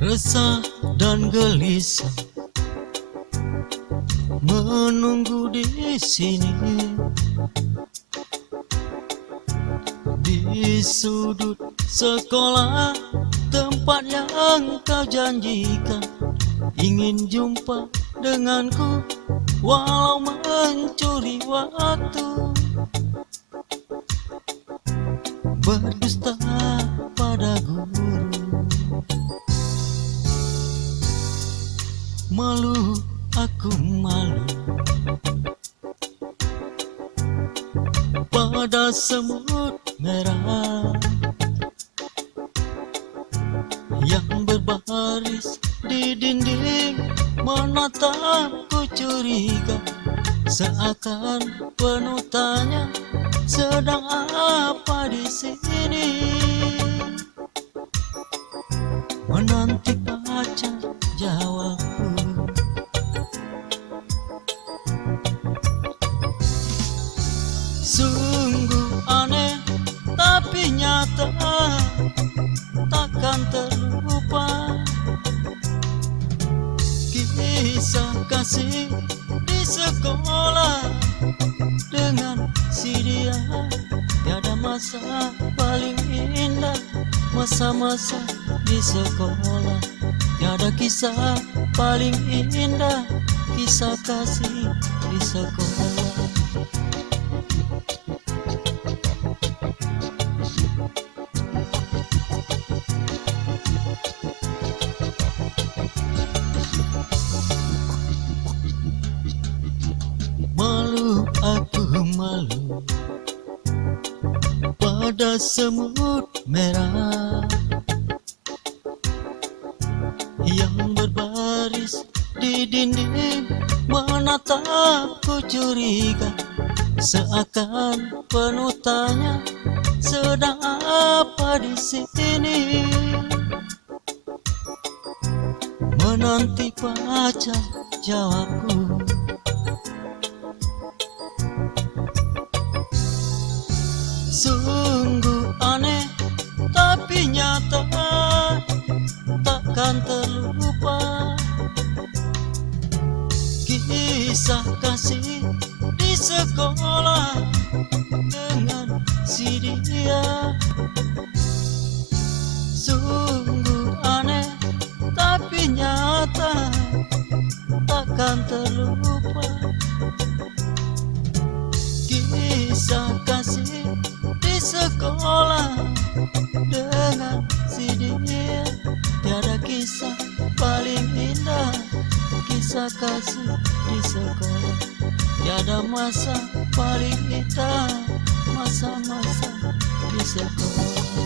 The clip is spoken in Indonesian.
Resah dan gelisah menunggu di sini, di sudut sekolah tempat yang kau janjikan. Ingin jumpa denganku walau mencuri waktu, berdusta pada guru. Malu, aku malu pada semut merah yang berbaris di dinding menatapku curiga, seakan penuh tanya, sedang apa di sini? Menanti pacar jawabku. Sungguh aneh tapi nyata, takkan terlupa kisah kasih di sekolah dengan si dia. Tiada masa paling indah, masa-masa di sekolah. Tiada kisah paling indah, kisah kasih di sekolah. Malu, aku malu pada semut merah yang berbaris di dinding menatapku curiga, seakan penuh tanya, sedang apa di sini? Menanti pacar jawabku. Sungguh aneh tapi nyata, takkan terlupa kisah kasih di sekolah dengan si dia. Sungguh aneh tapi nyata, takkan terlupa kisah kasih di sekolah dengan si dia. Tiada kisah paling indah, kisah kasih di sekolah. Tiada masa paling indah, masa-masa di sekolah.